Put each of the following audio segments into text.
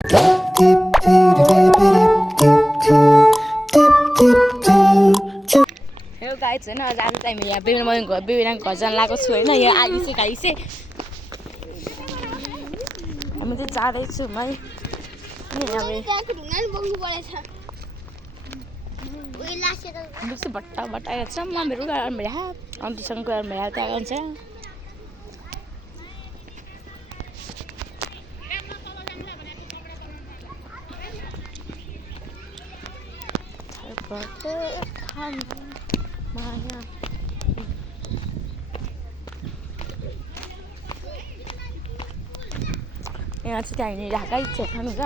hello guys होइन आज चाहिँ हामी यहाँ बेबीनाको घर जान लागेको छु होइन यहाँ आइसे हामी चाहिँ जाँदैछौँ है भट्टा भट्टाएर छ मेरो अन्तिसँग गएर मेरो त आउँछ यहाँ चाहिँ त्यहाँनिर ढाका इच्छा खानु छ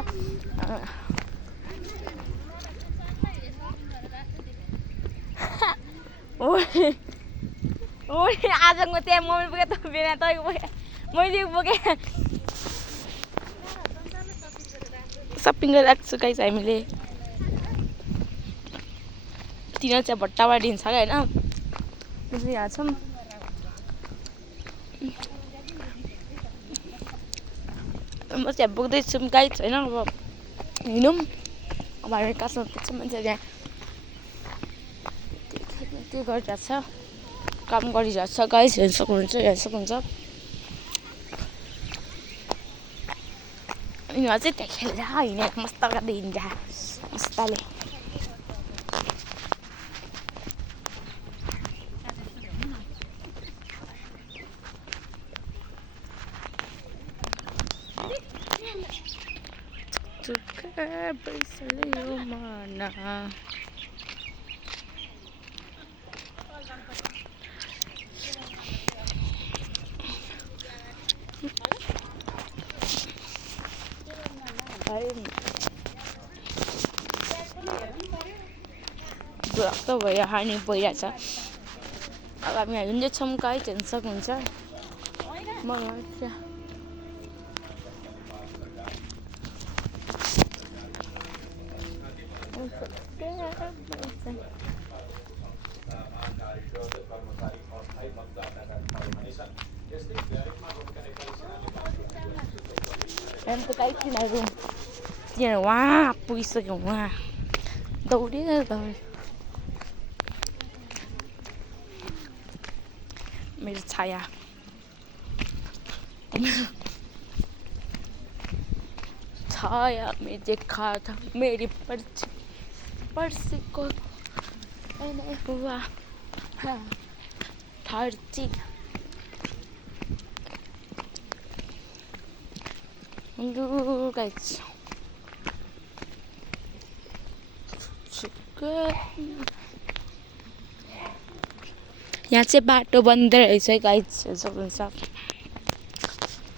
आजको त्यहाँ मम्मी पुगेँ त बिना तपाईँको पुगेँ मैले पुगेँ सपिङ गरिरहेको छु गाइस हामीले तिनीहरू चाहिँ भट्टाबाट दिन्छ क्या होइन यहाँ छौँ म चाहिँ पुग्दैछु गाइस होइन अब हिँडौँ अब हामी कासमा पुग्छ मान्छे त्यहाँ के गरिरहेको छ काम गरिरहेको छ गाइस हेर्न सक्नुहुन्छ यिनीहरू चाहिँ त्यहाँ खेलेर हिँडेर मस्त गर्दै हिँड्छ मस्तले त भयो हानी भइरहेछ अब हामी हिँड्दैछौँ कहीँ हेर्न सक्नुहुन्छ तिनीहरू वहाँ पुगिसक्यो वहाँ दौडेर मेरो छाया छाया में देखा था मेरी पर्सी को हुआ ठर्ची यहाँ चाहिँ बाटो बन्द रहेछ गाइस हेर्न सक्नुहुन्छ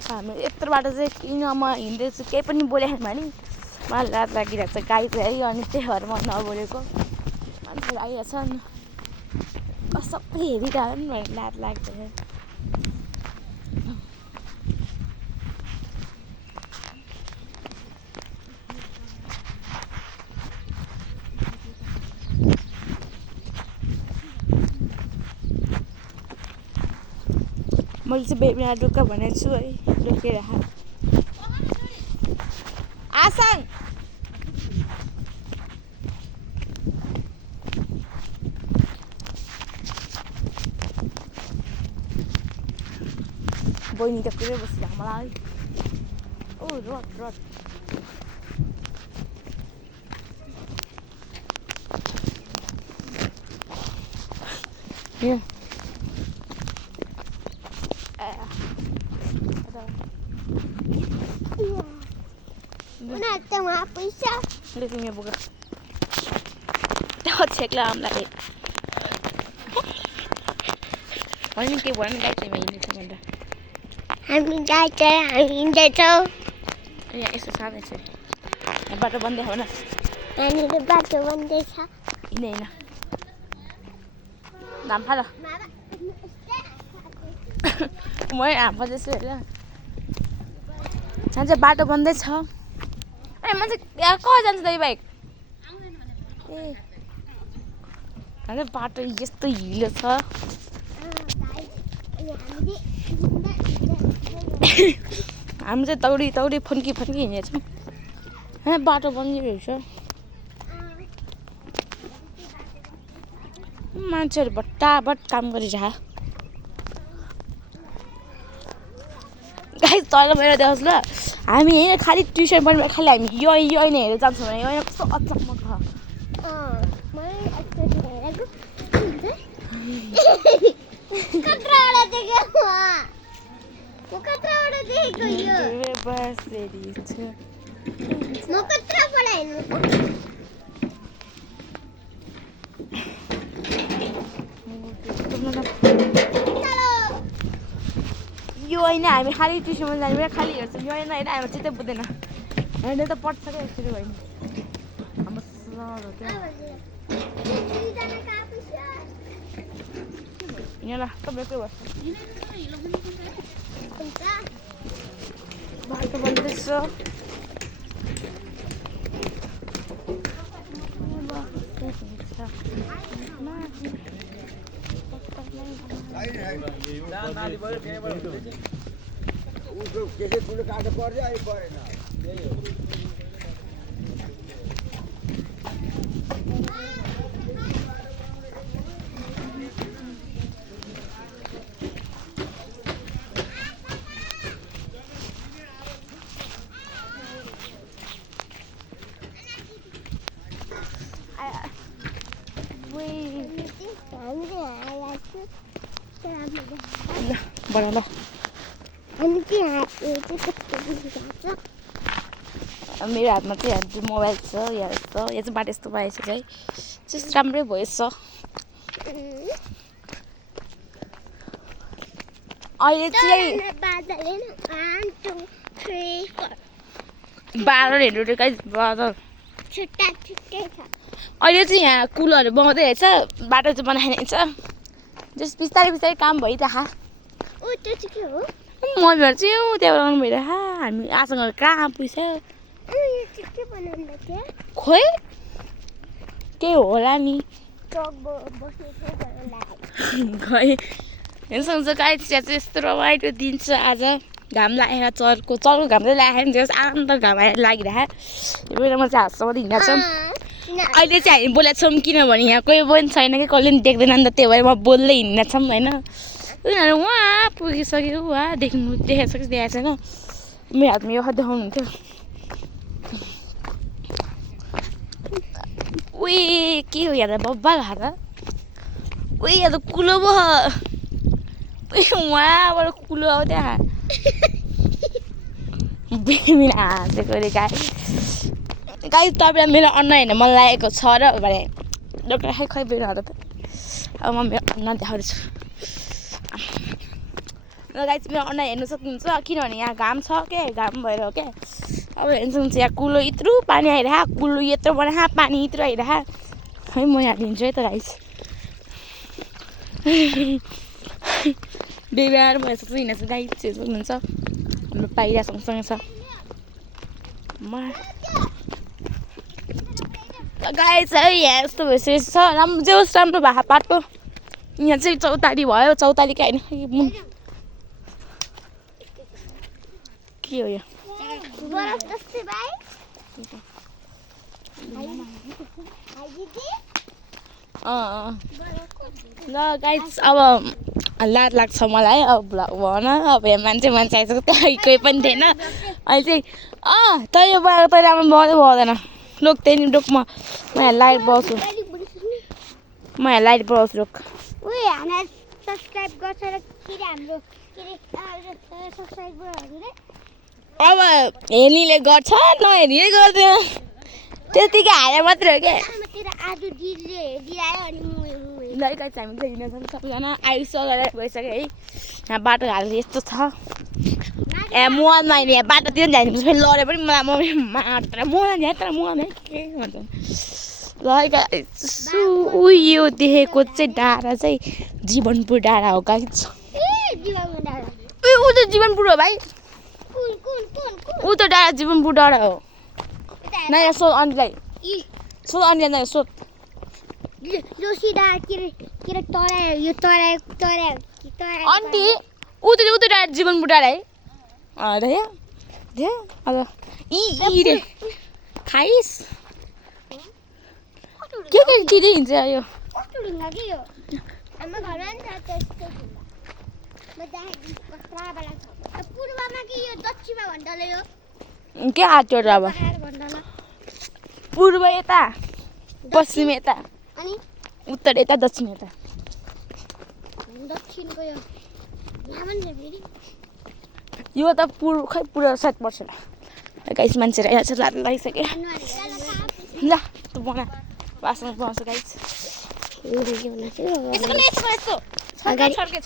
हामी यत्रो बाटो चाहिँ किन म हिँड्दैछु केही पनि बोलेको भने मलाई लाज लागिरहेको छ गाई चाहिँ अनि त्यही भएर म नबोलेको मान्छेहरू आइरहेछन् सबै हेरिरहन् भनेर लाज लाग्दैन मैले चाहिँ बेबीना ढुक्क भनेको छु है ढुकेर आसन बहिनी त पुरै बसिरहेको मलाई ओ रड बुक छेक्ला हामीलाई भने के भन्नु हामी हिँड्दैछौँ यहाँ यस्तो साह्रै छ बाटो बन्दै हो न बाटो बन्दैछ हिँड्दैन धाम फाल म हाम खोज्दैछु होइन यहाँ चाहिँ बाटो बन्दैछ ए मान्छे यहाँ कहाँ जान्छ त यो बाइक ए यहाँ बाटो यस्तो हिलो छ हामी चाहिँ तौडी फन्की हिँडेछौँ यहाँ बाटो बनिरहेछ मान्छेहरू भट्टाभट काम गरिरह गाइस तल मेरो देखाउँछु ल हामी होइन खालि ट्युसन पढ्ने खालि हामी यो नै हेरेर जान्छौँ भने यो कस्तो अचम्म छ यो होइन हामी खालि ट्युसनमा जाने खालि हेर्छौँ यो होइन होइन हाम्रो चित्तै बुझ्दैन हेर्ने त पढ्छ क्या यसरी होइन हाम्रो सर हो क्या यहाँ ल तपाईँकै बस्छ बाटो बन्दैछ बडा ल मेरो हातमा चाहिँ मोबाइल छ यहाँ छ यहाँ चाहिँ बाटो यस्तो पाएछ चाहिँ जस्ट राम्रै भएछ अहिले चाहिँ 12 हेर्नु गाइस बादल अहिले चाहिँ यहाँ कुलहरू बनाउँदै रहेछ बाटो चाहिँ बनाइरहेको छ जस्ट बिस्तारै बिस्तारै काम भइरहेको मम्मीहरू चाहिँ त्यहाँ बनाउनु भइरहेको हामी आसँग कहाँ पुग्छ खोइ के होला नि खै हेर्नुहुन्छ गाइस यहाँ चाहिँ यस्तो रमाइलो दिन छ आज घाम लागेर चर्को घाम चाहिँ लागेको नि आनन्द घाम लागिरहेको यो बेलामा चाहिँ हातसम्म हिँडेको छौँ अहिले चाहिँ हामी बोलेको छौँ किनभने यहाँ कोही पनि छैन कि कसले पनि देख्दैन नि त त्यही भएर म बोल्दै हिँडेको छौँ होइन उनीहरू उहाँ पुगिसक्यो उहाँ देखाएको छैन मेरो हातमा यो देखाउनुहुन्थ्यो उही के हो यहाँ त बब्बा घाट उही यहाँ त कुलो पो उहाँबाट कुलो आऊ त्यहाँ बेमिन हाँसेको अरे गाई तपाईँलाई मेरो अन्न हेर्न मन लागेको छ र भने डक्टर खै बेर त अब म मेरो अन्न देखाउँछु र गाई मेरो अन्न हेर्नु सक्नुहुन्छ किनभने यहाँ घाम छ क्या घाम भएर हो क्या अब हेर्नु सक्नुहुन्छ यहाँ कुलो यत्रो पानी आइरहेको कुलो यत्रो बना पानी यत्रो आइरहेको है म यहाँ लिन्छु है त गाइस बेबिआर भएर सक्छु हिँड्नु छ गाइस हेर्नु सक्नुहुन्छ हाम्रो पाइरा सँगसँगै छ गाइस है यहाँ यस्तो भइसकेको छ राम्रो जे होस् राम्रो भएको बाटो यहाँ चाहिँ चौतारी भयो चौतारीकै होइन के हो यो ल गाइस अब लाज लाग्छ मलाई अब भ्लग भन अब यहाँ मान्छे आइसक्यो त्यहाँ कोही पनि थिएन अहिले चाहिँ तैँले बनाएको तैँले राम्रो बनाउँदै भएन लोक त्यही नि डोक म यहाँ लाइट बढाउँछु रोक अब हेर्नेले गर्छ नहेर्ने गर्दैन त्यतिकै हाले मात्रै हो क्या लैका चाहिँ हामी हिँड्न सक्छौँ सबैजना आइसकेर गइसक्यो है यहाँ बाटो हाल यस्तो छ यहाँ मोहनमा अहिले यहाँ बाटोतिर जाने फेरि लड्यो पनि मलाई मात्र मोहन तर मोहन है के भन्छ लैका उयो देखेको चाहिँ डाँडा चाहिँ जीवनपुर डाँडा हो गाइस ऊ त जीवनपुर हो भाइ ऊ त डाँडा जीवनपुर डाँडा हो नयाँ सोध अन्डीलाई सोध अन्डीलाई सोध आन्टी ऊ त डाँडा जीवनपुर डाँडा है अब रे खाइस के दिँदै हिँड्छ यो कस्तो ढुङ्गा के यो हाम्रो घरमा नि छ त्यस्तो ढुङ्गा म देखाइदिन्छु कस्तो राबला छ पूर्वमा कि यो दक्षिणमा भन्दाले यो के आट्यो र अब भन्दाला पूर्व यता पश्चिम यता अनि उत्तर यता दक्षिण यता दक्षिणको यो यहाँ पनि छ फेरि यो त पूर्व साइड पर्छ ल गाइस मान्छेहरू आइरहेको छ लात लागिसक्यो ल त बना बासन बनाउँछ गाइस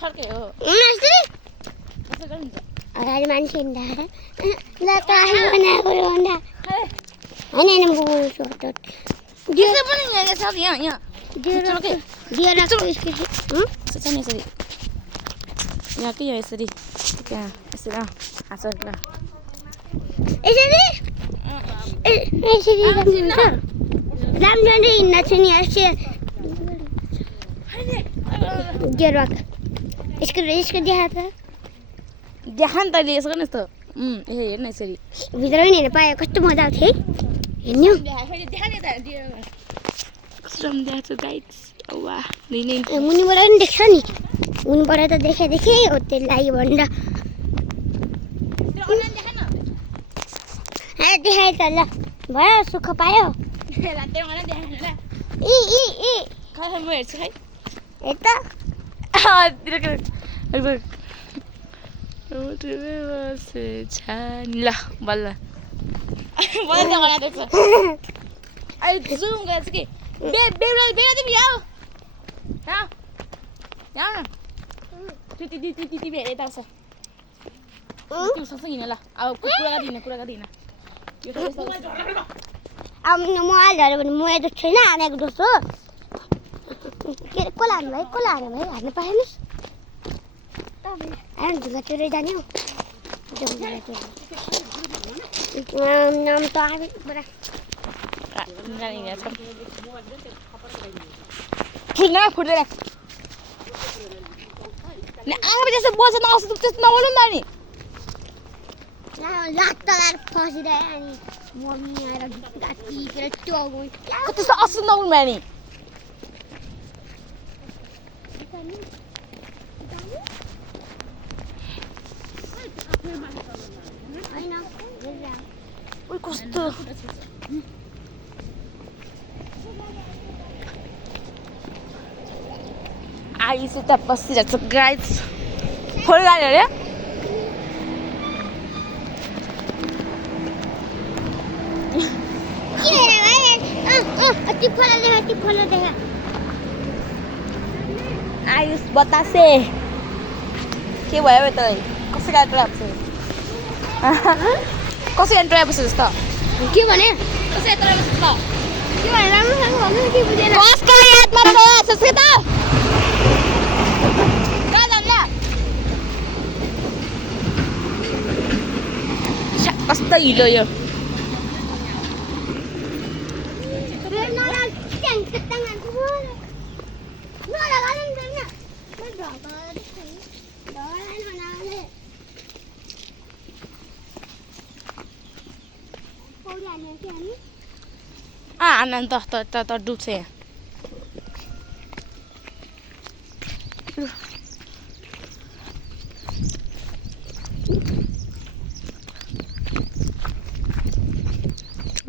छर्के हो अगाडि मान्छे हिँड्दा ल त बनाएको भन्दा होइन यहाँ के यसरी त्यहाँ यसरी हाँस ल यसरी राम्रो हिँड्न छ नि यसको देखा त देखा नि तैँले यसो गर्नु यस्तो हेर्न यसरी भित्र पनि हेर्न पायो कस्तो मजा आउँथ्यो है हेर्नु मुनिबाट पनि देख्छ नि मुनिबाट त देखेँ हो त्यसले लागि भनेर देखाएँ त ल भयो सुख पायो यता ल बल्ल अहिले जुम गएछ कि बेहुला तिमी आऊ तिमी हेरे यता छ तिमीसँग हिँड ल अब कुरा गर्दिन अब मोबाइलहरू भने म यस्तो छैन आनेको दोस्तो के को लानु भाइ हाल्नु पाएनस् ढुङ्गा चोरै जाने हो नाम त फुट्दैन आमा त्यस्तो बोल्छ नआउँछ त्यस्तो नबोल्नु नि नानी लात लगाएर फसिरह्यो अनि मम्मी आएर टिपेर त्यस्तो असुर नबोल्नु नानी कस्तो आइस त बसिरहेको छ गाइस फोन गाडी अरे आयुष बतासे के भयो त कसै गाडी टोराएको कसै गाडी टोराएको जस्तो के भने कसै टोराएको जस्तो के भने राम्रोसँग भन्नु के बुझेन कसको यादमा टोराएको छ त कस्तो हिलो यो आनन्द त डुब्छ यहाँ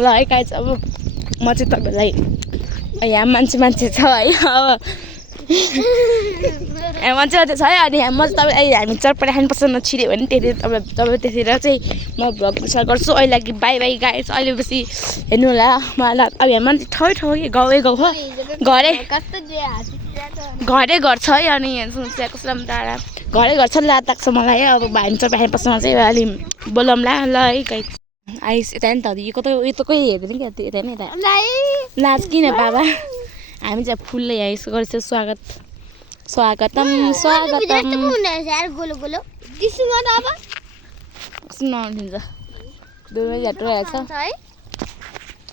ल है गाइस अब म चाहिँ तपाईँलाई यहाँ मान्छे छ है अब यहाँ मान्छे छ है अनि म चाहिँ तपाईँ हामी चटपटा खानुपर्छ नछिर्यो भने तपाईँ त्यतिखेर चाहिँ म भ्लग स्टार्ट गर्छु अहिले लागि बाई बाई गाइस अहिले बेसी हेर्नु होला मलाई अब यहाँ मान्छे ठाउँ गाउँ हो घरै घर छ है अनि यहाँ कस्तो राम्रो टाढा घरै घर छ लात लाग्छ मलाई है अब हामी चटपटा खानुपर्छ चाहिँ अलि बोलाउँला ल है गाइस आइस यता नि त यो त कहिले हेर्दैन कि यता नि यता लाज किन बाबा हामी चाहिँ फुलले यहाँ यसो गरेको स्वागतम नउठिन्छ दुर्गा झ्याटो रहेछ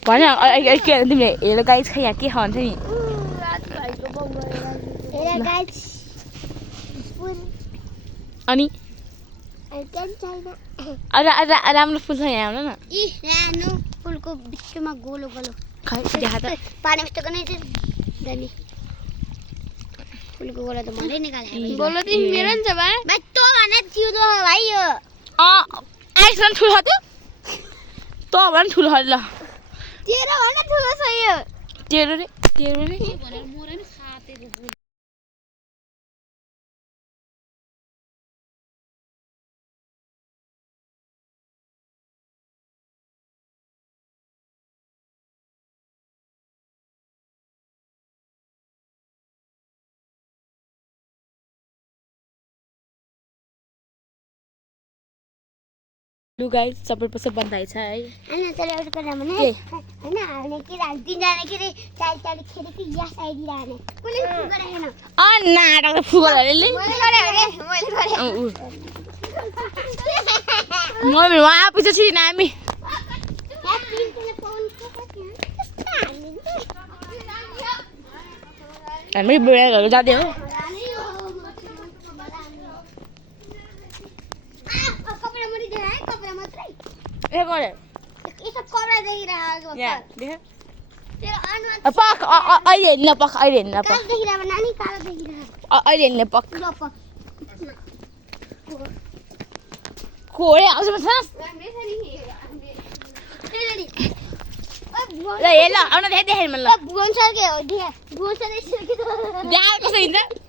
भन के तिमीले हेलो गाइस खै यहाँ के खान्छ नि अनि राम्रो फुल छ यहाँ आउनु न इ रानो फुलको बिचमा गोलो गोलो खै देखा त पानी मिस्टर गर्ने चाहिँ जानी फुलको गोलो त मैले निकाले गोलो त मेरो नि छ भाइ भाइ तो भने जिउँदो हो भाइ यो आइसक्रिम ठुलो छ त्यो त भने ठुलो छ ल तेरो भने ठुलो छ यो तेरो रे लु गाइस सबै बन्दाइ छ है अनि त्यसले एउटा कुरा भने हैन हामीले के राख दिन जाने के रे चाल खेले कि यस आइडी राख्ने कुनै फुगा राखेन नाटक त फुगलहरुले मैले गरे मैले वहाँ पछि छिन हामी हामी बेलाहरु जाँदै हो ए गरे ये सब कपड़ा देखिरहेको यहाँ देख तेरो अनुहार पक अहिले हेर्न पक अहिले हेर्न पक कालो देखिरहेको नानी कालो देखिरहेको अहिले हेर्न पक ल पक कोरे आउँछ मछ ल हेर ल आउन देख हेर्न ल भुवन सर के हो देख भुवन सर यहाँ कसरी हिँड्छ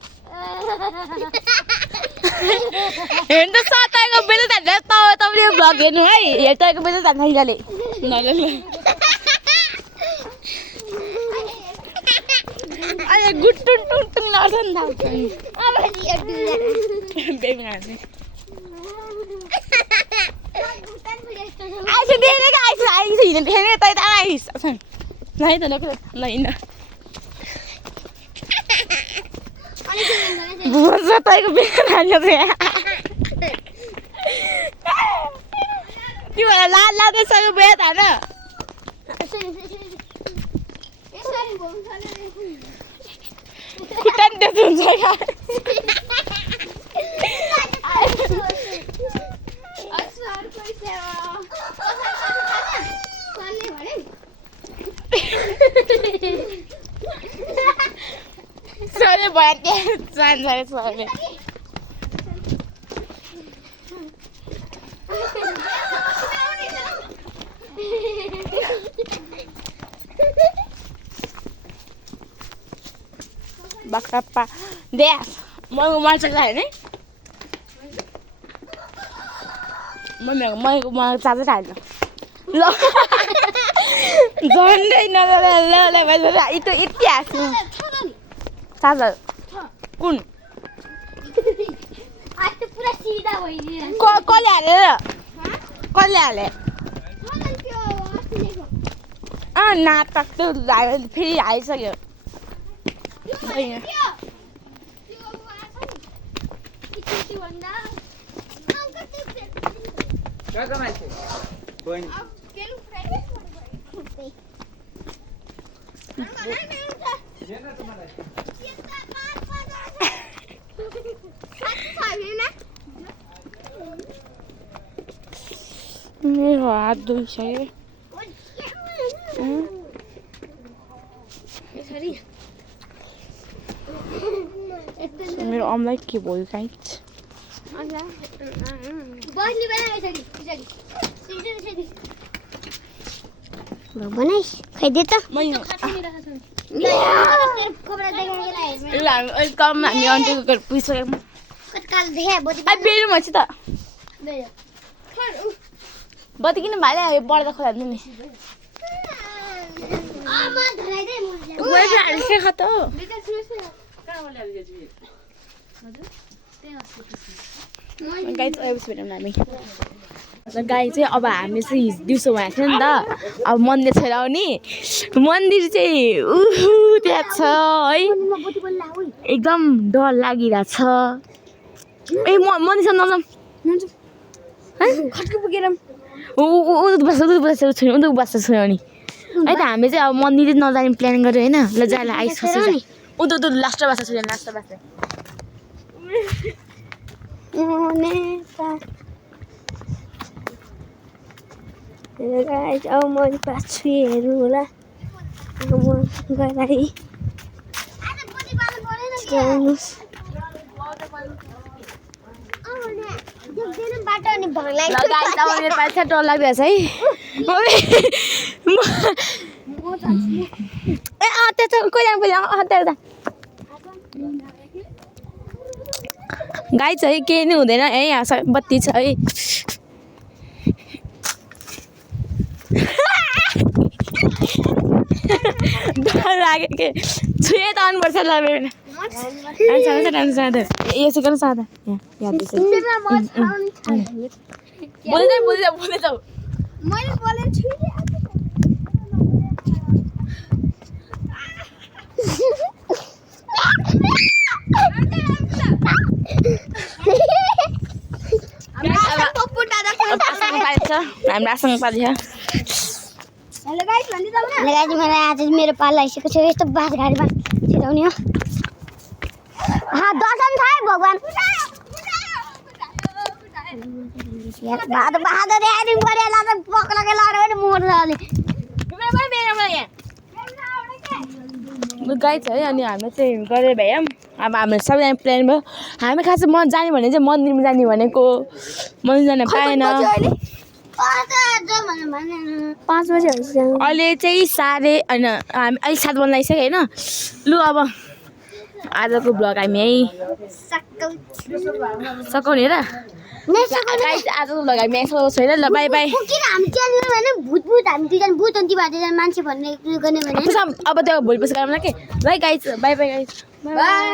हेर्न त सताएको बेला जान्छ तपाईले भ्लग हेर्नु है हेर्ताको बेला जान्छ हिलाले अहिले गुटुन टुन लड्छ नि त अब यो दुला बेबी नाच्ने आइस देखेको आइस हिँड्न देखेन त आइस नै त ल हिँड्न भुवन सताएको बेला नाच्छ त्यो लाल लाग्दैछ बेला थाहा खुट्टा नि त्यस्तो हुन्छ सरे भयो त्यहाँ जान्छ सरले बाख्राप्पा देख मैले मर्छ खायो नि मैले चार्जर हाल्नु ल झन्डै ल इतिहास चार्जर कुन पुरा सिधा भइदियो कसले हालेर कसले हाले नाटक त्यो फेरि हालिसक्यो मेरो हात दुखिसक्यो मेरो अमलाई के भयो गाइस बस्ने बेला बनाइस खाइदे त हामी अन्टीको पुगिसक्यौँ बेलुमा चाहिँ त बत्ती किन भाले बढ्दा खोलाल्नु नि गाई चाहिँ अब हामी चाहिँ दिउँसो भएको थियो नि त अब मन्दिर छैन नि मन्दिर चाहिँ त्यहाँ छ है एकदम डर लागिरहेछ ए मन्दिरसम्म नजाउँ खट्की पुगेर उनीहरू बस्छ छोयो नि है त हामी चाहिँ अब मन्दिर नजाने प्लान गर्यो होइन ल जाँदा आइसक्छ नि उनीहरू लास्ट बस्छ छोयो लास्ट बस्छ गाइस अब म पाछु हेर्नु होला म गराइ बाटो अनि भलाई ल गाइस अब मेरो पास छ डर लागिरहेछ है ए त्यता कोही जानु पर्यो त्यता गाइस है केही नै हुँदैन है यहाँ बत्ती छ है डर लाग्यो के छुए त आउनुपर्छ ल मेरो यसो गर्न सादा बोल्दै जाऊ मैले बोलेर छुइदिए हाम्रो आसँग पाली छ हेलो गाइस भन्दै जाऊ न गाइस मलाई आज मेरो पाला आइसकेको छ यस्तो बास गाडीमा छिराउने हो दर्शन थाहे भगवान यार बहादुर यार गरेला त पक्राके लाएर पनि मर्छ अलि गाइस है अनि हामी चाहिँ गरे भए अब हाम्रो सबैजना प्लान भयो हामी खास म जाने भने चाहिँ मन्दिरमा जाने भनेको मन्दिर जान पाएन 5 बजे अहिले चाहिँ 7:30 होइन हामी अहिले 7 बज्न लागिसक्यो होइन लु अब आजको भ्लग हामी है सकाउने र गाइस आजको भ्लग हामी यस्तो छैन ल बाई बाई किन हामी च्यानल भने भूत हामी दुईजना भूत अनि तिमीहरू मान्छे भन्ने गर्ने भने अब त्यो भोलि पछि गरौँ न के ल guys by by guys by